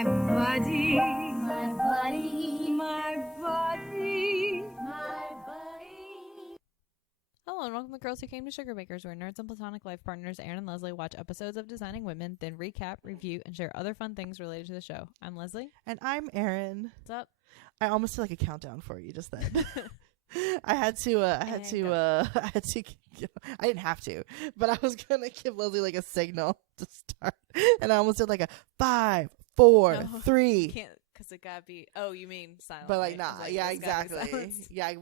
My body, my body, my body, my body. Hello and welcome to Girls Who Came to Sugar Bakers, where nerds and platonic life partners Erin and Leslie watch episodes of Designing Women, then recap, review, and share other fun things related to the show. I'm Leslie. And I'm Erin. What's up? I almost did like a countdown for you just then. I didn't have to, but I was going to give Leslie like a signal to start. And I almost did like a 5, 4, No, 3. Can't, because it gotta be, oh, you mean silent. But like, right? nah. Like, Yeah, it's gotta be exactly. silence. Yeah.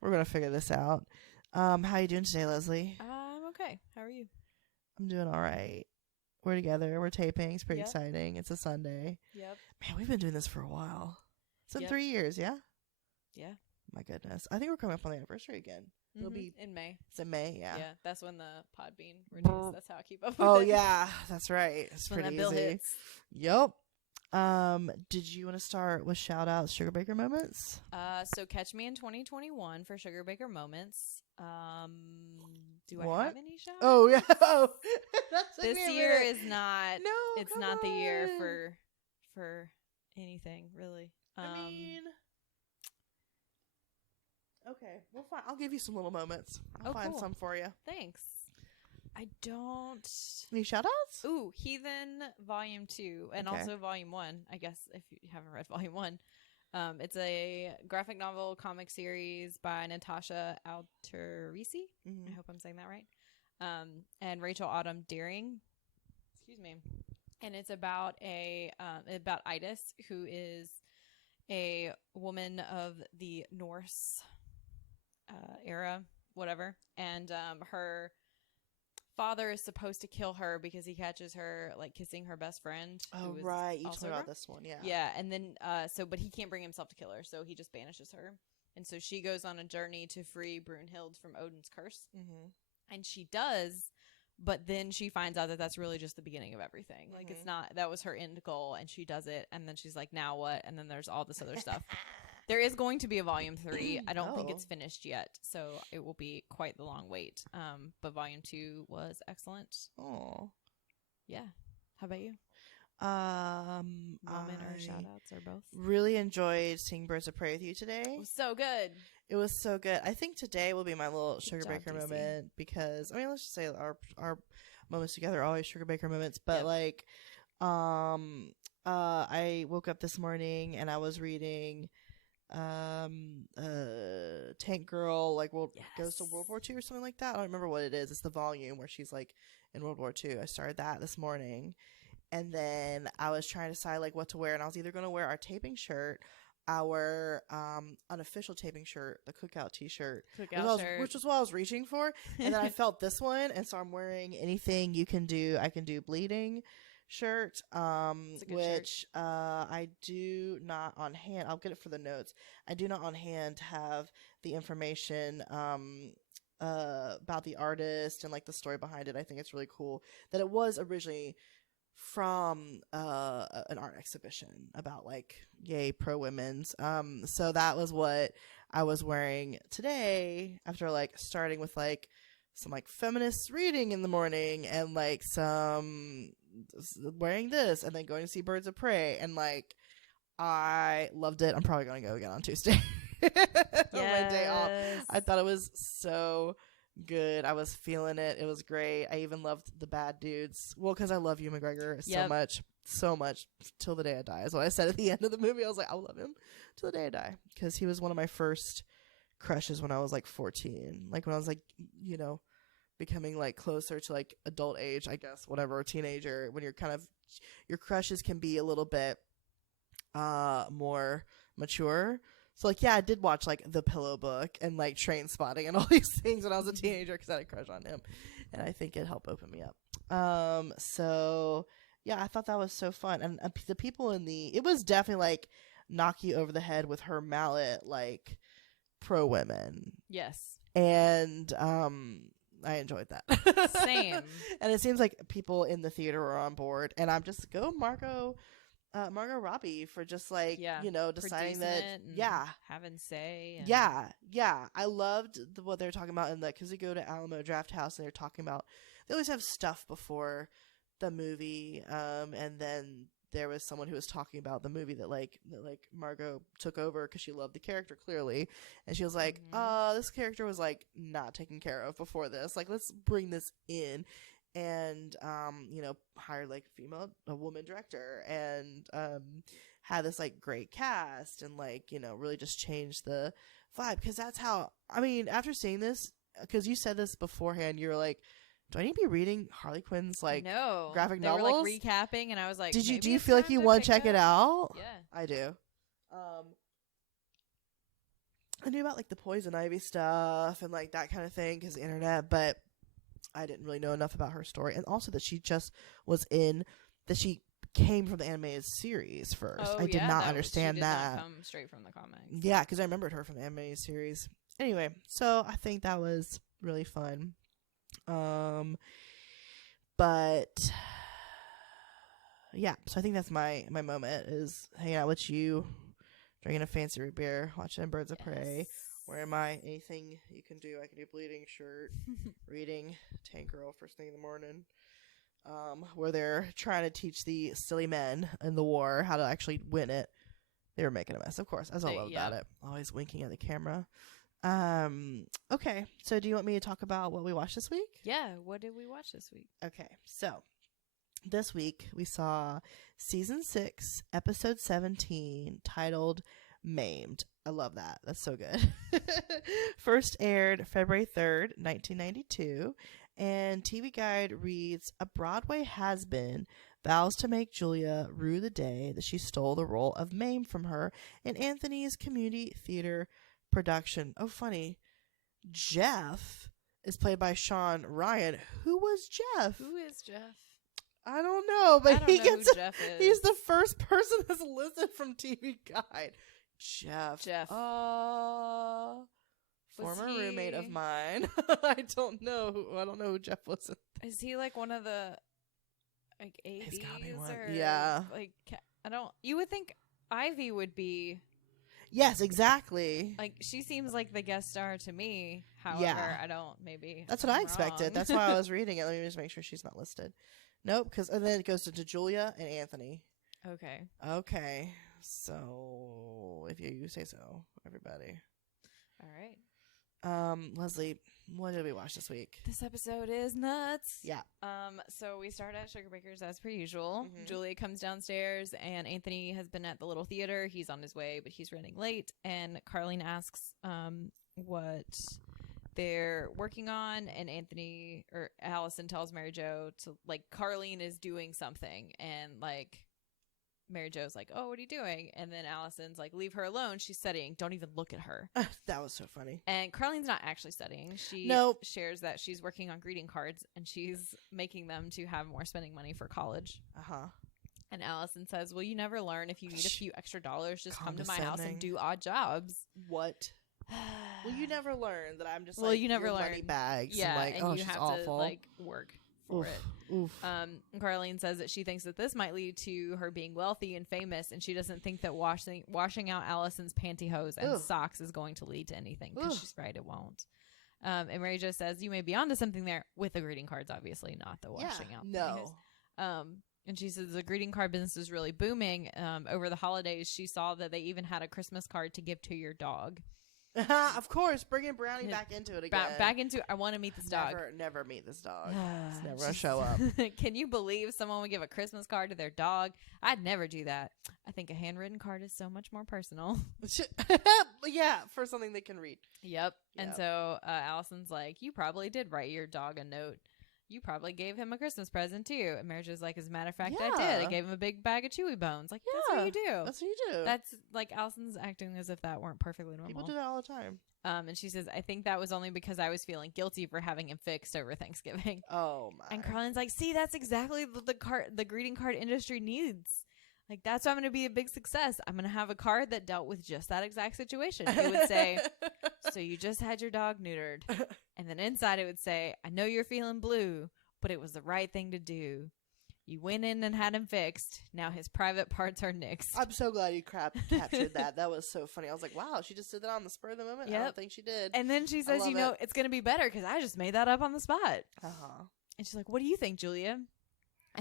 We're going to figure this out. How you doing today, Leslie? I'm okay. How are you? I'm doing all right. We're together. We're taping. It's pretty Yep. exciting. It's a Sunday. Yep. Man, we've been doing this for a while. It's been Yep. 3 years, yeah? Yeah. My goodness. I think we're coming up on the anniversary again. It'll be in May. It's in May, yeah. Yeah, that's when the Podbean renews. That's how I keep up with Oh it. yeah, that's right. It's When pretty that bill easy. hits. Yep. Did you want to start with shout outs, Sugar Baker moments? So catch me in 2021 for Sugar Baker Moments. Do I What? have any shout Oh yeah. Oh, This year is not. no. It's come not the year on. for anything really. I mean, okay, well, fine. I'll give you some little moments. I'll find cool. some for you. Thanks. I don't. Any shout outs? Ooh, Heathen Volume 2 and Okay. also Volume 1. I guess if you haven't read Volume 1. It's a graphic novel comic series by Natasha Alterici. I hope I'm saying that right. And Rachel Autumn Deering. Excuse me. And it's about about Itis, who is a woman of the Norse era, whatever. And her father is supposed to kill her because he catches her like kissing her best friend. Oh who is right, you also told me about drunk. this one. Yeah. Yeah, and then but he can't bring himself to kill her, so he just banishes her. And so she goes on a journey to free Brunhild from Odin's curse. And she does, but then she finds out that that's really just the beginning of everything. Like it's not, that was her end goal, and she does it, and then she's like, now what? And then there's all this other stuff. There is going to be a Volume 3. I don't think it's finished yet, so it will be quite the long wait. But Volume 2 was excellent. Oh. Yeah. How about you? Moment or shout outs or both? Really enjoyed seeing Birds of Prey with you today. It was so good. It was so good. I think today will be my little Sugar job, Baker DC. moment because let's just say our moments together are always Sugar Baker moments. But Yep. I woke up this morning and I was reading Tank Girl goes to World War II or something like that. I don't remember what it is. It's the volume where she's like in World War II. I started that this morning, and then I was trying to decide like what to wear, and I was either going to wear our taping shirt, our unofficial taping shirt, the cookout t-shirt, which was what I was reaching for, and then I felt this one, and so I'm wearing Anything You Can Do I Can Do Bleeding shirt, which shirt. I do not on hand. I'll get it for the notes. I do not on hand have the information about the artist and like the story behind it. I think it's really cool that it was originally from an art exhibition about like yay pro women's. So that was what I was wearing today after like starting with like some like feminist reading in the morning and like some wearing this and then going to see Birds of Prey, and like I loved it. I'm probably gonna go again on Tuesday. On my day off. I thought it was so good. I was feeling it. It was great. I even loved the bad dudes. Well, because I love Hugh McGregor so much till the day I die is what I said at the end of the movie. I was like, I'll love him till the day I die, because he was one of my first crushes when I was like 14, like when I was like, becoming like closer to like adult age, I guess, whatever, teenager, when you're kind of, your crushes can be a little bit more mature. So like, yeah, I did watch like The Pillow Book and like Train Spotting and all these things when I was a teenager because I had a crush on him, and I think it helped open me up. So yeah, I thought that was so fun, and the people it was definitely like knock you over the head with her mallet, like pro women. Yes. And I enjoyed that. Same. And it seems like people in the theater are on board, and I'm just Margot Robbie for just like, deciding that, having say. And yeah. I loved what they're talking about in because we go to Alamo Draft House and they're talking about, they always have stuff before the movie, and then there was someone who was talking about the movie that Margot took over because she loved the character clearly, and she was like, this character was like not taken care of before this, like let's bring this in, and hired like a woman director, and had this like great cast, and like really just changed the vibe, because that's how, I mean, after seeing this, because you said this beforehand, you were like, do I need to be reading Harley Quinn's graphic novels? They were like recapping, and I was like, do you feel like you want to check it out? Yeah, I do. I knew about like the Poison Ivy stuff and like that kind of thing because the internet, but I didn't really know enough about her story, and also that she just she came from the animated series first. I did not understand that. Not come straight from the comics. Yeah, because I remembered her from the animated series. Anyway, so I think that was really fun. But yeah, so I think that's my moment, is hanging out with you, drinking a fancy root beer, watching Birds of Prey, wearing my anything you can do, I can do bleeding shirt, reading Tank Girl first thing in the morning, where they're trying to teach the silly men in the war how to actually win it. They were making a mess, of course, as I love about it. Always winking at the camera. Okay, so do you want me to talk about what we watched this week? Yeah, what did we watch this week? Okay, so this week we saw season 6, episode 17, titled Mamed. I love that. That's so good. First aired February 3rd, 1992, and TV Guide reads, a Broadway has-been vows to make Julia rue the day that she stole the role of Mame from her in Anthony's community theater production. Oh, funny. Jeff is played by Sean Ryan. Who was Jeff? Who is Jeff? I don't know, but Jeff is. He's the first person that's listed from TV Guide. Jeff. Former roommate of mine. I don't know who Jeff was. Is he like one of the like ADs? He's gotta be one. Or yeah. Like you would think Ivy would be. Yes, exactly. Like, she seems like the guest star to me. However, I don't, maybe. That's what I expected. That's why I was reading it. Let me just make sure she's not listed. Nope, and then it goes to Julia and Anthony. Okay. So, if you say so, everybody. All right. Leslie, what did we watch this week? This episode is nuts. Yeah. So we start at Sugar Baker's as per usual. Mm-hmm. Julia comes downstairs, and Anthony has been at the little theater. He's on his way, but he's running late. And Carlene asks what they're working on, and Allison tells Mary Jo to, like, Carlene is doing something, and like Mary Jo's like, oh, what are you doing? And then Allison's like, leave her alone. She's studying. Don't even look at her. That was so funny. And Carlene's not actually studying. She shares that she's working on greeting cards, and she's making them to have more spending money for college. Uh-huh. And Allison says, well, you never learn. If you need a few extra dollars, just come to my house and do odd jobs. What? Well, you never learn that I'm just you never learn money bags. Yeah, and you have to like work for it. Oof. Carlene says that she thinks that this might lead to her being wealthy and famous, and she doesn't think that washing out Allison's pantyhose and socks is going to lead to anything, because she's right, it won't. And Mary Jo says, you may be onto something there, with the greeting cards, obviously, not the washing out. No. And she says the greeting card business is really booming. Over the holidays, she saw that they even had a Christmas card to give to your dog. Of course, bringing Brownie back into it again. Back into, I want to meet this dog. Never meet this dog. It's never going to show up. Can you believe someone would give a Christmas card to their dog? I'd never do that. I think a handwritten card is so much more personal. Yeah, for something they can read. Yep. And so Allison's like, you probably did write your dog a note. You probably gave him a Christmas present too. And Mary Jo's like, as a matter of fact, I did. I gave him a big bag of Chewy Bones. Like, that's what you do. That's what you do. That's like, Allison's acting as if that weren't perfectly normal. People do that all the time. And she says, I think that was only because I was feeling guilty for having him fixed over Thanksgiving. Oh my. And Carlene's like, see, that's exactly the greeting card industry needs. Like, that's why I'm going to be a big success. I'm going to have a card that dealt with just that exact situation. It would say, so you just had your dog neutered. And then inside it would say, I know you're feeling blue, but it was the right thing to do. You went in and had him fixed. Now his private parts are nixed. I'm so glad you captured that. That was so funny. I was like, wow, she just did that on the spur of the moment? Yep. I don't think she did. And then she says, it's going to be better because I just made that up on the spot. Uh-huh. And she's like, what do you think, Julia?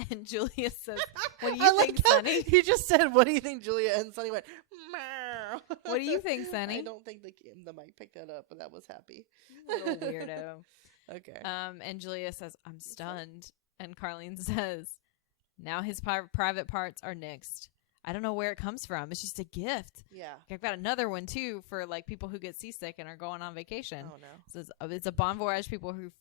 And Julia says, what do I you like think, how Sonny? You just said, what do you think, Julia? And Sonny went, meow. What do you think, Sonny? I don't think the mic picked that up, but that was happy. Little weirdo. Okay. And Julia says, I'm stunned. And Carlene says, now his private parts are nixed. I don't know where it comes from. It's just a gift. Yeah. I've got another one, too, for, like, people who get seasick and are going on vacation. Oh, no. So it's a Bon Voyage people who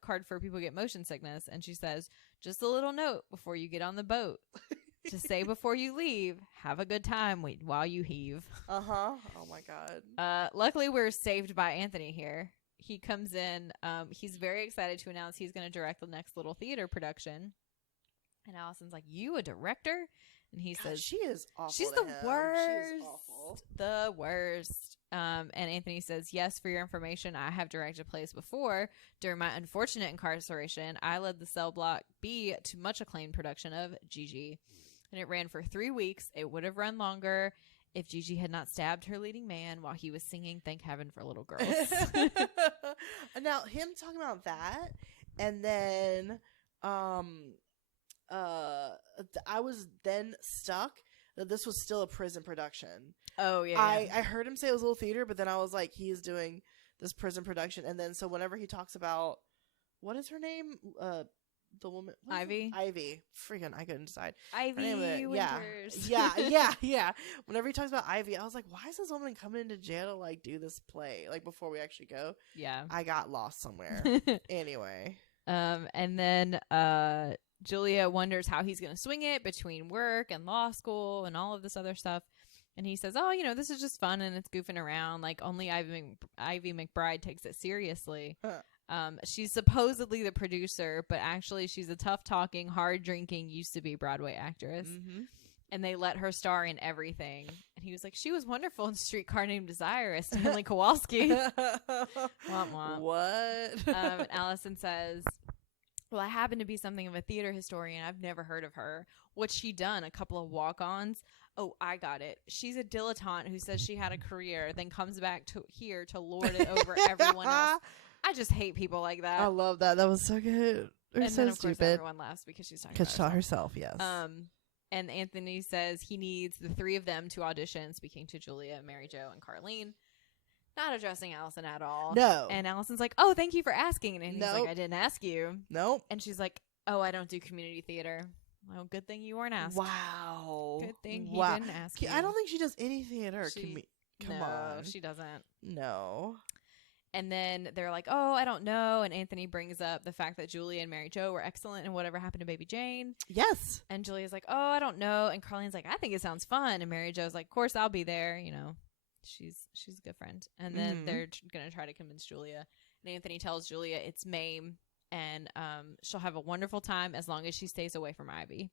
card for people who get motion sickness. And she says, just a little note before you get on the boat. To say before you leave, have a good time while you heave. Uh-huh. Oh, my God. Luckily, we're saved by Anthony here. He comes in. He's very excited to announce he's going to direct the next little theater production. And Allison's like, you a director? And he says, she is awful. she's to the him. worst. She is awful. The worst. And Anthony says, yes, for your information, I have directed plays before. During my unfortunate incarceration, I led the Cell Block B to much acclaimed production of Gigi. And it ran for 3 weeks. It would have run longer if Gigi had not stabbed her leading man while he was singing Thank Heaven for Little Girls. Now, him talking about that, and then I was then stuck that this was still a prison production. Oh, yeah. I heard him say it was a little theater, but then I was like, he is doing this prison production. And then so whenever he talks about, what is her name? The woman, Ivy. Freaking, I couldn't decide. Ivy Winters. Yeah. Whenever he talks about Ivy, I was like, why is this woman coming into jail to like do this play? Like before we actually go. Yeah. I got lost somewhere. Anyway. And then Julia wonders how he's going to swing it between work and law school and all of this other stuff. And he says, oh, this is just fun and it's goofing around. Like only Ivy McBride takes it seriously. Huh. She's supposedly the producer, but actually she's a tough-talking, hard-drinking, used-to-be Broadway actress. Mm-hmm. And they let her star in everything. And he was like, she was wonderful in Streetcar Named Desire as Stanley Kowalski. Womp womp. What? And Allison says, well, I happen to be something of a theater historian. I've never heard of her. What's she done? A couple of walk-ons? Oh, I got it. She's a dilettante who says she had a career, then comes back here to lord it over everyone else. I just hate people like that. I love that. That was so good. They're and so then, of stupid. course, everyone laughs because she's talking about Because she taught herself, yes. And Anthony says he needs the three of them to audition, speaking to Julia, Mary Jo, and Carlene. Not addressing Allison at all. No. And Allison's like, oh, thank you for asking. And he's Nope. like, I didn't ask you. Nope. And she's like, oh, I don't do community theater. Well, good thing you weren't asked. Wow. Good thing he didn't ask you. I don't think she does any theater. Come no, on. she doesn't. No. And then they're like, oh, I don't know. And Anthony brings up the fact that Julia and Mary Jo were excellent in Whatever Happened to Baby Jane. Yes. And Julia's like, oh, I don't know. And Carlene's like, I think it sounds fun. And Mary Jo's like, of course I'll be there. She's a good friend. And then they're going to try to convince Julia. And Anthony tells Julia it's Mamed. And she'll have a wonderful time as long as she stays away from Ivy.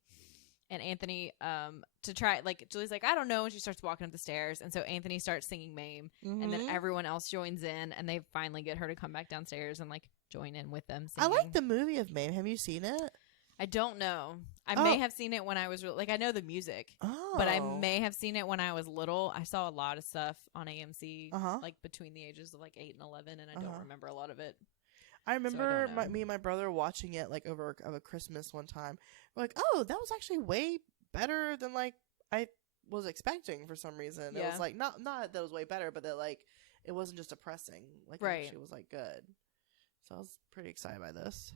And Anthony, to try, like, Julie's like, I don't know. And she starts walking up the stairs. And so Anthony starts singing Mamed. Mm-hmm. And then everyone else joins in. And they finally get her to come back downstairs and, like, join in with them singing. I like the movie of Mamed. Have you seen it? I don't know. I may have seen it when I was, I know the music. Oh. But I may have seen it when I was little. I saw a lot of stuff on AMC, like, between the ages of, like, 8 and 11. And I don't remember a lot of it. I remember me and my brother watching it like over a Christmas one time. We're like, oh, that was actually way better than like I was expecting for some reason. Yeah. It was like not that it was way better, but that like it wasn't just depressing. Like it actually was like good. So I was pretty excited by this.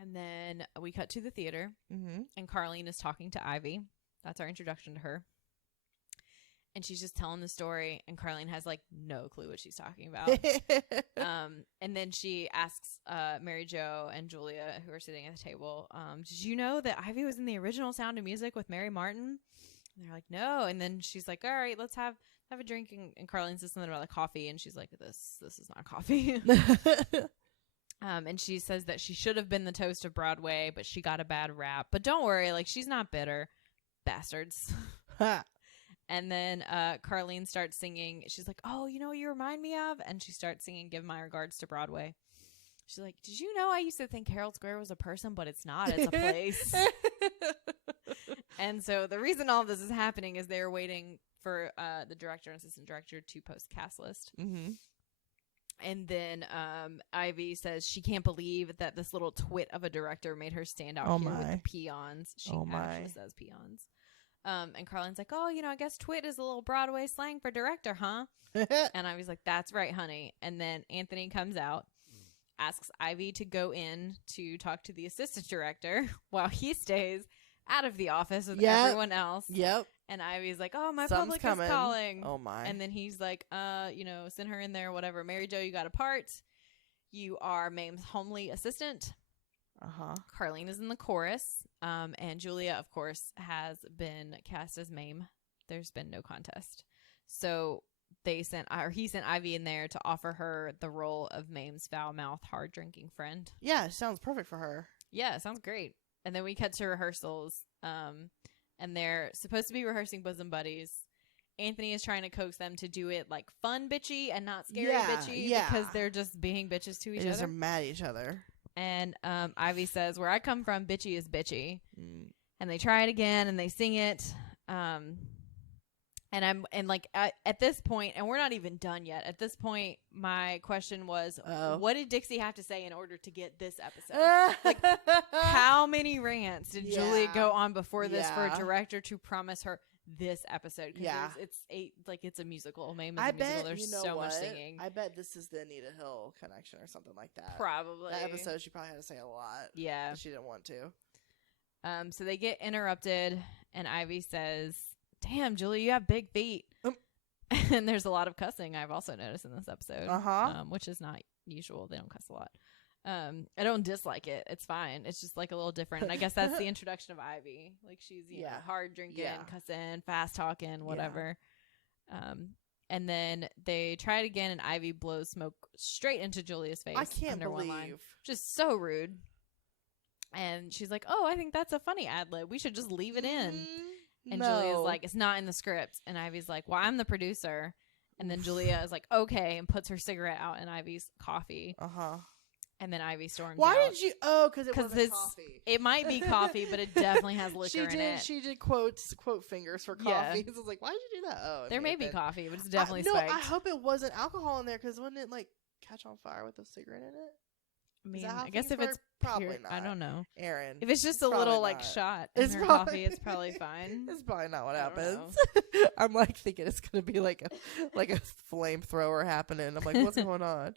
And then we cut to the theater, and Carlene is talking to Ivy. That's our introduction to her. And she's just telling the story, and Carlene has, like, no clue what she's talking about. And then she asks Mary Jo and Julia, who are sitting at the table, did you know that Ivy was in the original Sound of Music with Mary Martin? And they're like, no. And then she's like, all right, let's have a drink. And Carlene says something about, like, coffee, and she's like, this is not coffee. And she says that she should have been the toast of Broadway, but she got a bad rap. But don't worry, like, she's not bitter. Bastards. And then Carlene starts singing. She's like, oh, you know what you remind me of? And she starts singing Give My Regards to Broadway. She's like, did you know I used to think Herald Square was a person, but it's not. It's a place. And so the reason all this is happening is they're waiting for the director and assistant director to post cast list. And then Ivy says she can't believe that this little twit of a director made her stand out here with the peons. She actually says peons. And Carline's like, oh, I guess twit is a little Broadway slang for director, huh? And Ivy's like, that's right, honey. And then Anthony comes out, asks Ivy to go in to talk to the assistant director while he stays out of the office with everyone else. Yep. And Ivy's like, oh, my public is calling. Oh, my. And then he's like, send her in there, whatever. Mary Jo, you got a part. You are Mame's homely assistant. Uh-huh. Carlene is in the chorus. And Julia, of course, has been cast as Mame. There's been no contest. So he sent Ivy in there to offer her the role of Mame's foul-mouthed, hard-drinking friend. Yeah, sounds perfect for her. Yeah, sounds great. And then we cut to rehearsals. And they're supposed to be rehearsing Bosom Buddies. Anthony is trying to coax them to do it like fun bitchy and not scary bitchy because they're just being bitches to each other. They just are mad at each other. And Ivy says, where I come from, bitchy is bitchy. And they try it again and they sing it. At this point, and we're not even done yet. At this point, my question was, what did Dixie have to say in order to get this episode? Like, how many rants did Julia go on before this for a director to promise her this episode? Because it's a musical. Mame is a musical. There's so much singing. I bet this is the Anita Hill connection or something like that. Probably. That episode, she probably had to say a lot. Yeah. She didn't want to. So they get interrupted, and Ivy says, damn, Julie, you have big feet. And there's a lot of cussing I've also noticed in this episode, which is not usual. They don't cuss a lot. I don't dislike it. It's fine. It's just like a little different. And I guess that's the introduction of Ivy. Like she's hard drinking, cussing, fast talking, whatever. And then they try it again, and Ivy blows smoke straight into Julia's face. I can't under believe. One line. Just so rude. And she's like, oh, I think that's a funny ad lib. We should just leave it in. And Julia's like, it's not in the script. And Ivy's like, well, I'm the producer. And then Julia is like, okay, and puts her cigarette out in Ivy's coffee. And then Ivy storms out. Why did you? Oh, because it wasn't coffee. It might be coffee, but it definitely has liquor in it. She did quote fingers for coffee. I was like, why did you do that? Oh, there may be coffee, but it's definitely spiked. I hope it wasn't alcohol in there, because wouldn't it like catch on fire with a cigarette in it? I mean, I guess if it's probably not. I don't know. Erin. If it's just a little like shot in her coffee, it's probably fine. It's probably not what happens. I'm like thinking it's gonna be like a flamethrower happening. I'm like, what's going on?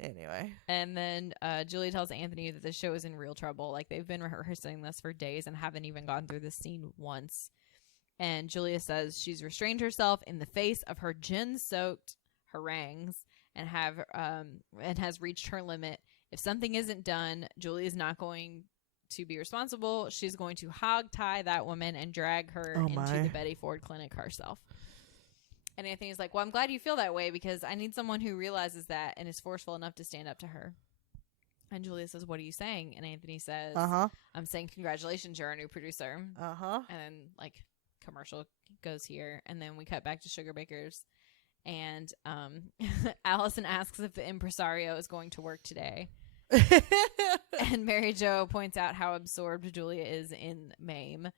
Anyway. And then Julia tells Anthony that the show is in real trouble. Like they've been rehearsing this for days and haven't even gone through the scene once. And Julia says she's restrained herself in the face of her gin-soaked harangues and has reached her limit. If something isn't done, Julie is not going to be responsible. She's going to hog tie that woman and drag her into the Betty Ford Clinic herself. And Anthony's like, well, I'm glad you feel that way because I need someone who realizes that and is forceful enough to stand up to her. And Julia says, what are you saying? And Anthony says, I'm saying congratulations, you're our new producer. And then like commercial goes here. And then we cut back to Sugar Bakers. And Allison asks if the impresario is going to work today. And Mary Jo points out how absorbed Julia is in Mame.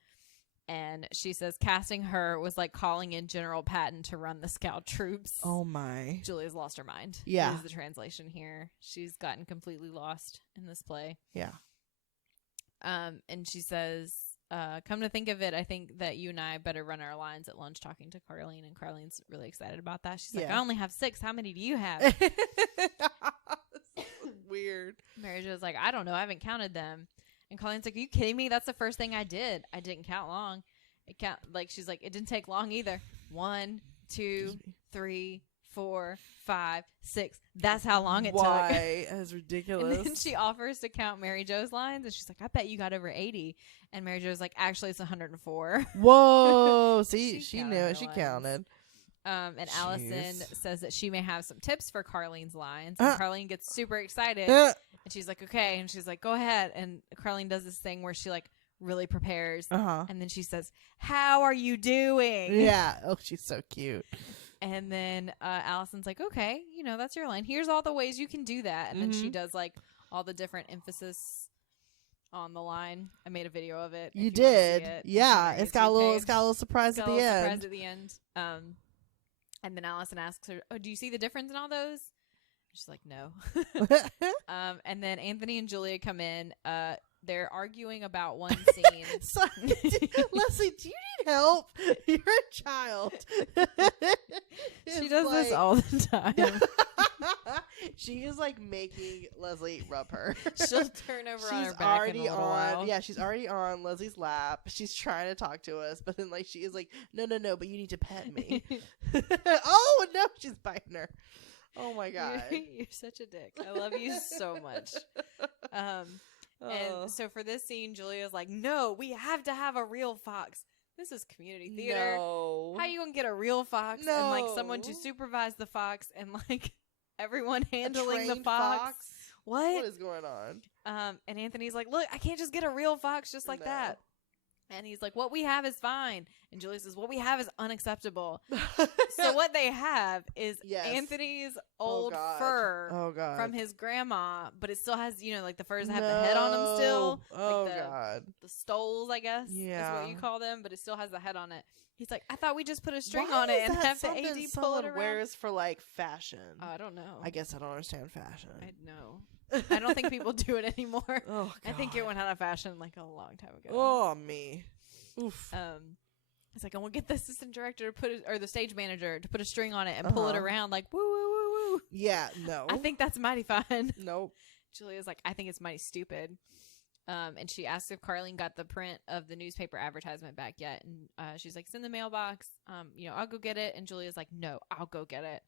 And she says casting her was like calling in General Patton to run the scout troops. Oh, my. Julia's lost her mind. Yeah. Is the translation here. She's gotten completely lost in this play. Yeah. And she says, come to think of it, I think that you and I better run our lines at lunch talking to Carlene. And Carlene's really excited about that. She's like, I only have 6. How many do you have? Weird. Mary Jo's like, I don't know. I haven't counted them. And Carlene's like, are you kidding me? That's the first thing I did. I didn't count long. She's like, it didn't take long either. 1, 2, 3, 4, 5, 6. That's how long it took. Why? That's ridiculous. And then she offers to count Mary Jo's lines, and she's like, I bet you got over 80. And Mary Jo's like, actually, it's 104. Whoa. See, she knew it. She counted. And Allison says that she may have some tips for Carlene's lines. And Carlene gets super excited. And she's like, okay. And she's like, go ahead. And Carlene does this thing where she like really prepares. And then she says, how are you doing? Yeah. Oh, she's so cute. And then Allison's like, okay, that's your line. Here's all the ways you can do that. And then she does like all the different emphasis on the line. I made a video of it. You did. Yeah. It's got a little surprise at the end. And then Allison asks her, oh, do you see the difference in all those? She's like, no. And then Anthony and Julia come in. They're arguing about one scene. Sorry, Leslie, do you need help? You're a child. She does this all the time. She is like making Leslie rub her. She'll turn over on her back in a little while. Yeah, she's already on Leslie's lap. She's trying to talk to us, but then like she is like, no, but you need to pet me. Oh no, she's biting her. Oh my god, you're such a dick. I love you so much. And so for this scene, Julia's like, no, we have to have a real fox. This is community theater. No. How you gonna get a real fox and like someone to supervise the fox and like everyone handling the fox? What is going on? And Anthony's like, look, I can't just get a real fox just like that. And he's like, what we have is fine. And Julia says, what we have is unacceptable. So what they have is Anthony's old fur from his grandma, but it still has, you know, like the furs have the head on them still. God. The stoles, I guess, is what you call them, but it still has the head on it. He's like, I thought we just put a string on it and have the AD pull it around. Wears for like fashion. I don't know. I guess I don't understand fashion. I know. I don't think people do it anymore. Oh, God. I think it went out of fashion like a long time ago. Oh, me. Oof. It's like, I want to get the assistant director to put it, or the stage manager to put a string on it and pull it around like woo woo woo woo. Yeah, no. I think that's mighty fun. Nope. Julia's like, I think it's mighty stupid. And she asked if Carlene got the print of the newspaper advertisement back yet, and she's like, it's in the mailbox. You know, I'll go get it. And Julia's like, no, I'll go get it.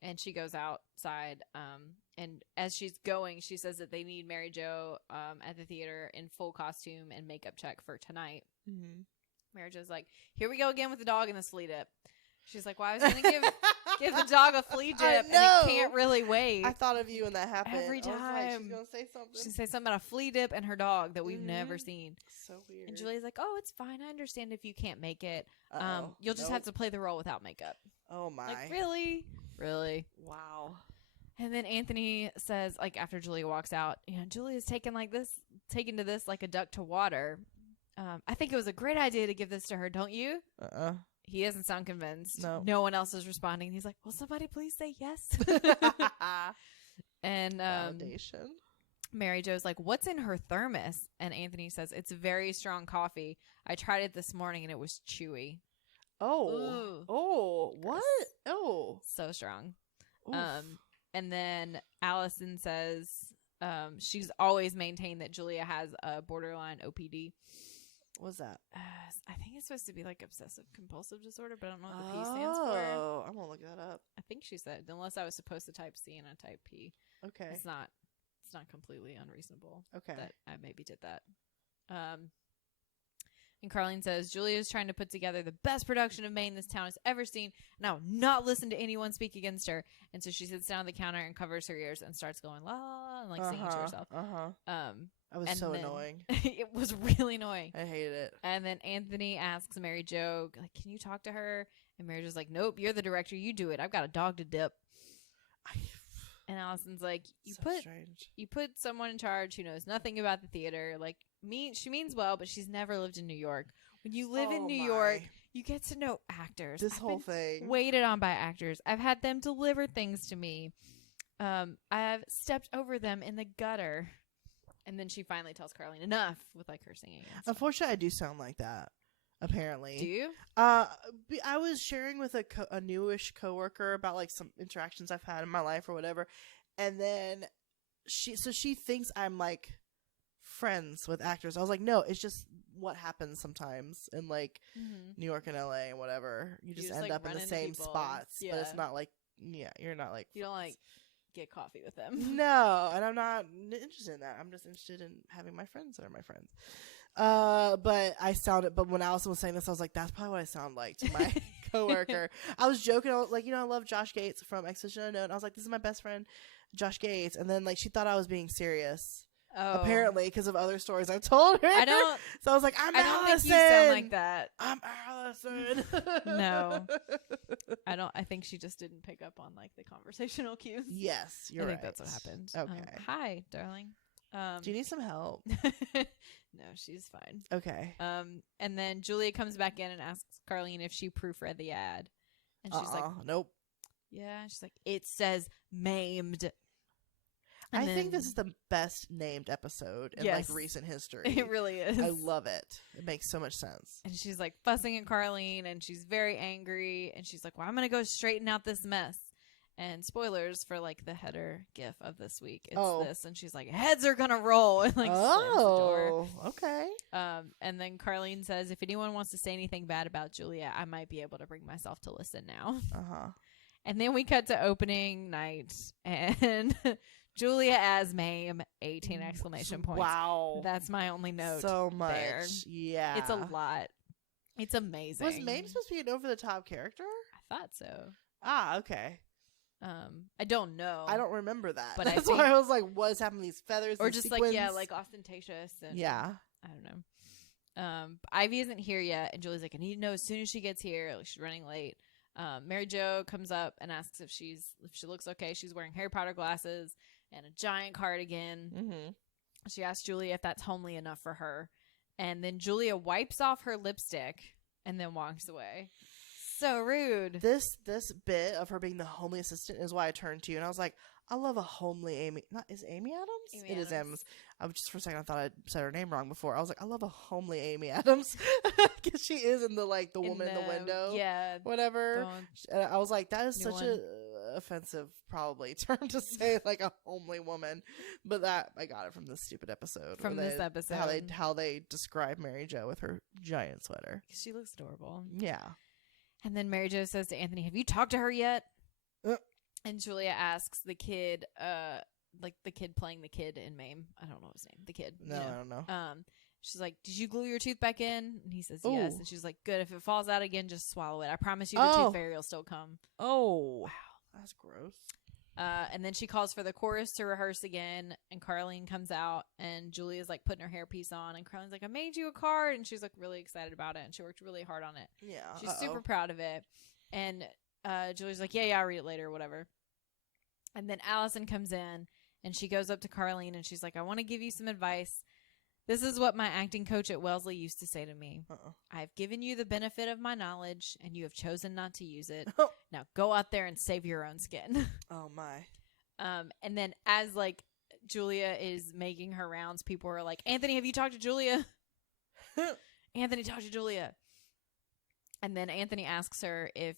And she goes outside. And as she's going, she says that they need Mary Jo at the theater in full costume and makeup check for tonight. Mm-hmm. Mary Jo's like, here we go again with the dog and this flea dip. She's like, well, I was going to give the dog a flea dip, and it can't really wait. I thought of you when that happened. Every time. Like, she's going to say something. She's going to say something about a flea dip and her dog that we've never seen. So weird. And Julia's like, oh, it's fine. I understand if you can't make it. Uh-oh. You'll just have to play the role without makeup. Oh, my. Like, really? Really? Wow. And then Anthony says, like, after Julia walks out, you know, Julia's taken to this like a duck to water. I think it was a great idea to give this to her, don't you? He doesn't sound convinced. No one else is responding. He's like, will somebody please say yes? And validation. Mary Jo's like, what's in her thermos? And Anthony says, it's very strong coffee. I tried it this morning and it was chewy. Oh. Ooh. Oh. What? Oh. So strong. Oof. And then Allison says she's always maintained that Julia has a borderline OPD. What's that? I think it's supposed to be like obsessive compulsive disorder, but I don't know what the P stands for. Oh, I'm gonna look that up. I think she said, unless I was supposed to type C and I type P. Okay. It's not completely unreasonable. Okay. That I maybe did that. And Carlene says, Julia is trying to put together the best production of Maine this town has ever seen, and I will not listen to anyone speak against her. And so she sits down at the counter and covers her ears and starts going, la, la, la, and like singing to herself. That was so annoying. It was really annoying. I hated it. And then Anthony asks Mary Jo, like, can you talk to her? And Mary Jo's like, nope, you're the director. You do it. I've got a dog to dip. And Allison's like, you put someone in charge who knows nothing about the theater. Like, she means well, but she's never lived in New York. When you live in New York, you get to know actors. This whole thing. Waited on by actors. I've had them deliver things to me. I've stepped over them in the gutter. And then she finally tells Carlene enough with like her singing. Unfortunately, I do sound like that. Apparently. Do you? I was sharing with a newish coworker about like some interactions I've had in my life or whatever, and then she thinks I'm like friends with actors. I was like, no, it's just what happens sometimes in like New York and LA and whatever. You just end like up in the same spots, but it's not like you're not like you don't like get coffee with them. No, and I'm not interested in that. I'm just interested in having my friends that are my friends. But when Allison was saying this, I was like, that's probably what I sound like to my coworker. I was joking. I was like, I love Josh Gates from Exhibition Unknown. And I was like, this is my best friend, Josh Gates. And then like she thought I was being serious. Oh. Apparently, because of other stories I've told her. So I was like, I don't think you sound like that. I'm Allison. No, I don't. I think she just didn't pick up on like the conversational cues. Yes, you're right. I think that's what happened. Okay. Hi, darling. Do you need some help? No, she's fine. Okay. And then Julia comes back in and asks Carlene if she proofread the ad, and she's like, nope. Yeah, she's like, it says Mamed. I think this is the best named episode in like recent history. It really is. I love it. It makes so much sense. And she's like fussing at Carlene, and she's very angry, and she's like, well, I'm gonna go straighten out this mess. And spoilers for like the header gif of this week. It's this, and she's like, heads are gonna roll, and like slams the door. Okay. And then Carlene says, if anyone wants to say anything bad about Julia, I might be able to bring myself to listen now. And then we cut to opening night, and Julia as Mame, 18 exclamation points. Wow. That's my only note. So much. There. Yeah. It's a lot. It's amazing. Was Mame supposed to be an over-the-top character? I thought so. Okay. I don't know. I don't remember that. But that's why I was like, what's happening to these feathers? Or just sequins? like, like ostentatious. And, yeah. I don't know. Ivy isn't here yet, and Julie's like, I need to know as soon as she gets here. Like, she's running late. Mary Jo comes up and asks if she looks okay. She's wearing Harry Potter glasses and a giant cardigan. Mm-hmm. She asks Julia if that's homely enough for her. And then Julia wipes off her lipstick and then walks away. So rude. This bit of her being the homely assistant is why I turned to you, and I was like, I love a homely Amy. Is Amy Adams? It is Adams. I was just for a second I thought I said her name wrong before. I was like, I love a homely Amy Adams because she is in the woman in the window, whatever. And I was like, that is such a offensive probably term to say, like a homely woman, but that I got it from this stupid episode. How they describe Mary Jo with her giant sweater. She looks adorable. Yeah. And then Mary Jo says to Anthony, have you talked to her yet? And Julia asks the kid, like the kid playing the kid in Mame. I don't know his name. The kid. No, I don't know. She's like, did you glue your tooth back in? And he says yes. And she's like, good. If it falls out again, just swallow it. I promise you the tooth fairy will still come. Oh. Wow. That's gross. And then she calls for the chorus to rehearse again, and Carlene comes out, and Julia's like putting her hairpiece on, and Carlene's like, I made you a card, and she's like really excited about it, and she worked really hard on it. Yeah. She's super proud of it. And Julia's like, yeah, I'll read it later, whatever. And then Allison comes in, and she goes up to Carlene, and she's like, I want to give you some advice. This is what my acting coach at Wellesley used to say to me. I've given you the benefit of my knowledge, and you have chosen not to use it. Now go out there and save your own skin. Oh, my. And then as, like, Julia is making her rounds, people are like, Anthony, have you talked to Julia? Anthony, talk to Julia. And then Anthony asks her if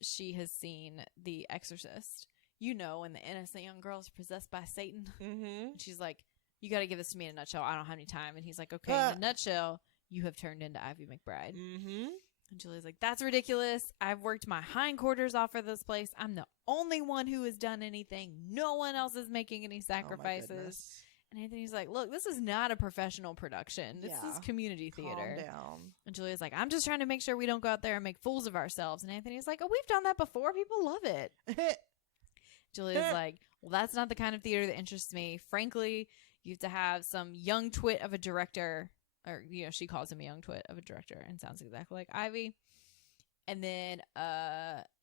she has seen The Exorcist. You know, when the innocent young girl is possessed by Satan. Mm-hmm. She's like, you got to give this to me in a nutshell. I don't have any time. And he's like, okay, in a nutshell, you have turned into Ivy McBride. Mm-hmm. And Julie's like, that's ridiculous. I've worked my hindquarters off for this place. I'm the only one who has done anything. No one else is making any sacrifices. And Anthony's like, look, this is not a professional production. This is community theater. Calm down. And Julia's like, I'm just trying to make sure we don't go out there and make fools of ourselves. And Anthony's like, oh, we've done that before. People love it. Julia's like, well, that's not the kind of theater that interests me. Frankly, you have to have some young twit of a director, or, you know, she calls him a young twit of a director and sounds exactly like Ivy. And then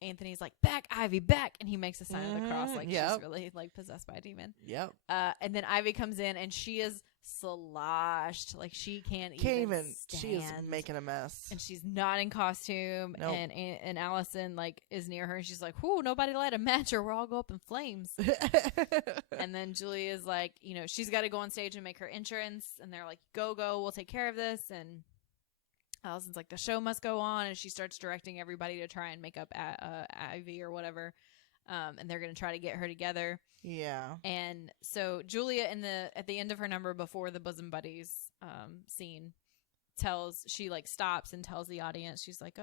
Anthony's like, back, Ivy, back. And he makes a sign of the cross, like she's really like possessed by a demon. Yep. And then Ivy comes in and she is sloshed. Like she can't even stand. She is making a mess. And she's not in costume. Nope. And Allison like is near her and she's like, whoo, nobody light a match or we'll all go up in flames. And then Julie is like, you know, she's got to go on stage and make her entrance. And they're like, go, we'll take care of this. And Allison's like, the show must go on, and she starts directing everybody to try and make up Ivy or whatever, and they're going to try to get her together. Yeah. And so Julia, at the end of her number before the bosom buddies scene, she like stops and tells the audience, she's like,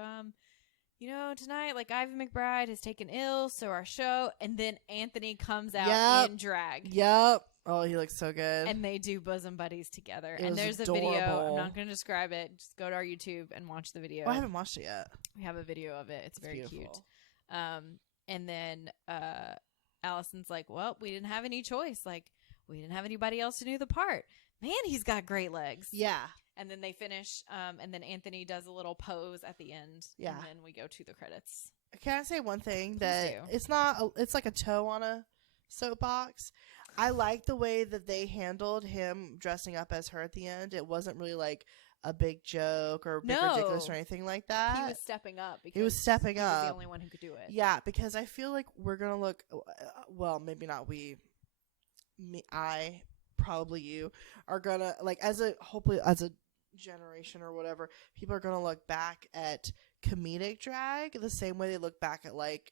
you know, tonight, like, Ivy McBride has taken ill, so our show, and then Anthony comes out in drag. Yep. Oh, he looks so good. And they do bosom buddies together. And there's adorable. A video. I'm not going to describe it. Just go to our YouTube and watch the video. Oh, I haven't watched it yet. We have a video of it. It's very beautiful. Cute. And then Allison's like, well, we didn't have any choice. Like, we didn't have anybody else to do the part. Man, he's got great legs. Yeah. And then they finish, and then Anthony does a little pose at the end. Yeah. And then we go to the credits. Can I say one thing? It's like a toe on a soapbox. I like the way that they handled him dressing up as her at the end. It wasn't really like a big joke or big No. ridiculous or anything like that. He was stepping up. Because He was stepping he was up. the only one who could do it. Yeah, because I feel like we're gonna look. Well, maybe not we. Me, I, probably you are gonna like hopefully as a generation or whatever. People are gonna look back at comedic drag the same way they look back at like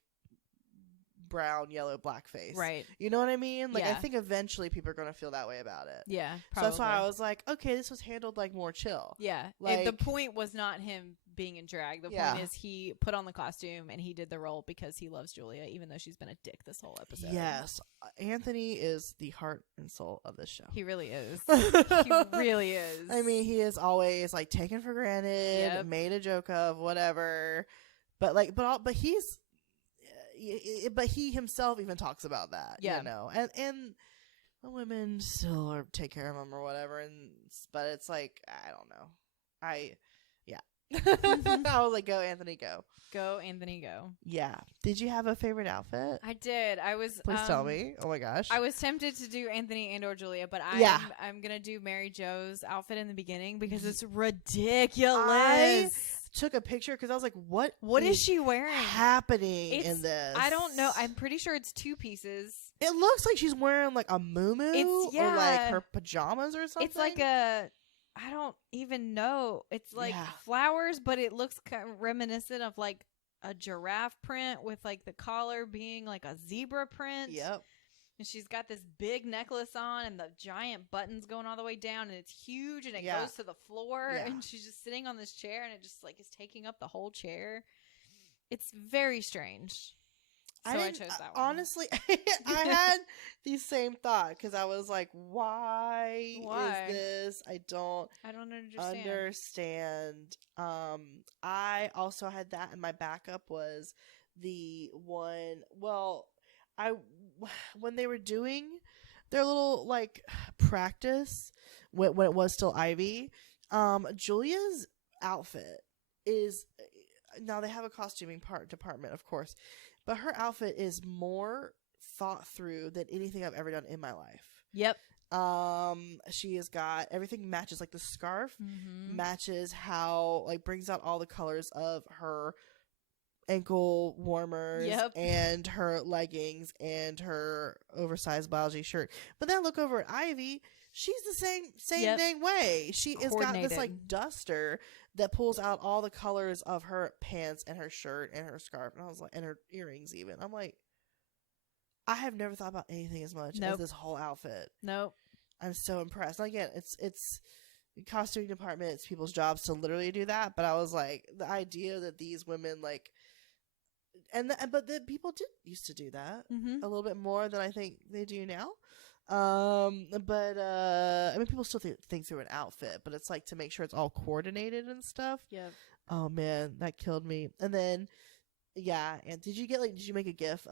brown, yellow, blackface. Right. You know what I mean? Like I Yeah. think eventually people are gonna feel that way about it. Yeah. So Probably. that's why I was like, okay, this was handled like more chill. Yeah. Like- the point was not him being in drag. The Yeah. point is he put on the costume and he did the role because he loves Julia, even though she's been a dick this whole episode. Yes, Anthony is the heart and soul of this show. He really is. He really is. I mean, he is always like taken for granted, Yep. made a joke of, whatever. But like, but he's, but he himself even talks about that. Yeah. You know, and the women still are take care of him or whatever. But it's like I don't know. I was like, go Anthony, go. Go, Anthony, go. Yeah. Did you have a favorite outfit? I did. I was. Please tell me. Oh my gosh. I was tempted to do Anthony and or Julia, but I'm gonna do Mary Jo's outfit in the beginning because it's ridiculous. I took a picture because I was like, What is she wearing? happening in this? I don't know. I'm pretty sure it's two pieces. It looks like she's wearing like a muumuu or like yeah. her pajamas or something. It's like I don't even know. It's like Yeah. flowers, but it looks kind of reminiscent of like a giraffe print with like the collar being like a zebra print. Yep. And she's got this big necklace on and the giant buttons going all the way down and it's huge and it Yeah. goes to the floor Yeah. and she's just sitting on this chair and it just like is taking up the whole chair. It's very strange. So I chose that one. Honestly, I had the same thought because I was like, why is this? I don't understand. I also had that, and my backup was the one. Well, when they were doing their little like practice when it was still Ivy, Julia's outfit is now they have a costuming department, of course. But her outfit is more thought through than anything I've ever done in my life. Yep. She has got everything matches, like the scarf Mm-hmm. matches how like brings out all the colors of her ankle warmers Yep. and her leggings and her oversized blousey shirt. But then look over at Ivy. She's the same Yep. dang way. She has got this Coordinated. like duster that pulls out all the colors of her pants and her shirt and her scarf. And I was like, and her earrings even. I'm like, I have never thought about anything as much as Nope. this whole outfit. Nope. I'm so impressed. And again, it's costuming department. It's people's jobs to literally do that. But I was like, the idea that these women like, but the people did used to do that Mm-hmm. a little bit more than I think they do now. I mean, people still think through an outfit, but it's like to make sure it's all coordinated and stuff. Yep. Oh man, that killed me. And then, yeah. And did you make a gif